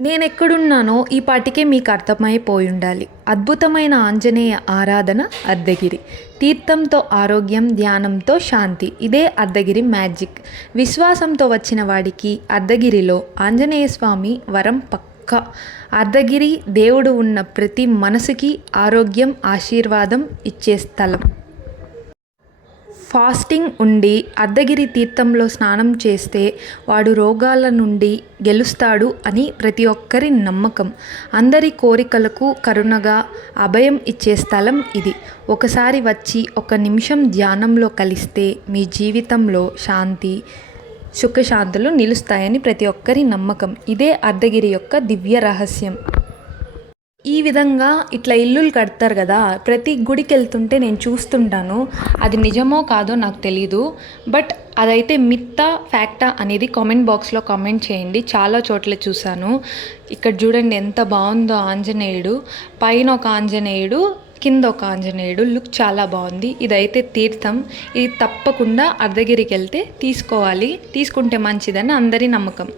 నేనెక్కడున్నానో ఈ పాటికే మీకు అర్థమైపోయుండాలి. అద్భుతమైన ఆంజనేయ ఆరాధన అర్ధగిరి. తీర్థంతో ఆరోగ్యం, ధ్యానంతో శాంతి. ఇదే అర్ధగిరి మ్యాజిక్. విశ్వాసంతో వచ్చిన వాడికి అర్ధగిరిలో ఆంజనేయస్వామి వరం పక్కా. అర్ధగిరి దేవుడు ఉన్న ప్రతి మనసుకి ఆరోగ్యం, ఆశీర్వాదం ఇచ్చే స్థలం. ఫాస్టింగ్ ఉండి అర్ధగిరి తీర్థంలో స్నానం చేస్తే వాడు రోగాల నుండి గెలుస్తాడు అని ప్రతి ఒక్కరి నమ్మకం. అందరి కోరికలకు కరుణగా అభయం ఇచ్చే స్థలం ఇది. ఒకసారి వచ్చి ఒక నిమిషం ధ్యానంలో కలిస్తే మీ జీవితంలో శాంతి, సుఖశాంతులు నిలుస్తాయని ప్రతి ఒక్కరి నమ్మకం. ఇదే అర్ధగిరి యొక్క దివ్య రహస్యం. ఈ విధంగా ఇట్లా ఇల్లులు కడతారు కదా, ప్రతి గుడికి వెళ్తుంటే నేను చూస్తుంటాను. అది నిజమో కాదో నాకు తెలీదు, బట్ అదైతే మిత్తా ఫ్యాక్టా అనేది కామెంట్ బాక్స్లో కామెంట్ చేయండి. చాలా చోట్ల చూశాను. ఇక్కడ చూడండి ఎంత బాగుందో ఆంజనేయుడు. పైన ఒక ఆంజనేయుడు, కింద ఒక ఆంజనేయుడు. లుక్ చాలా బాగుంది. ఇదైతే తీర్థం. ఇది తప్పకుండా అర్ధగిరికి వెళ్తే తీసుకోవాలి, తీసుకుంటే మంచిదని అందరి నమ్మకం.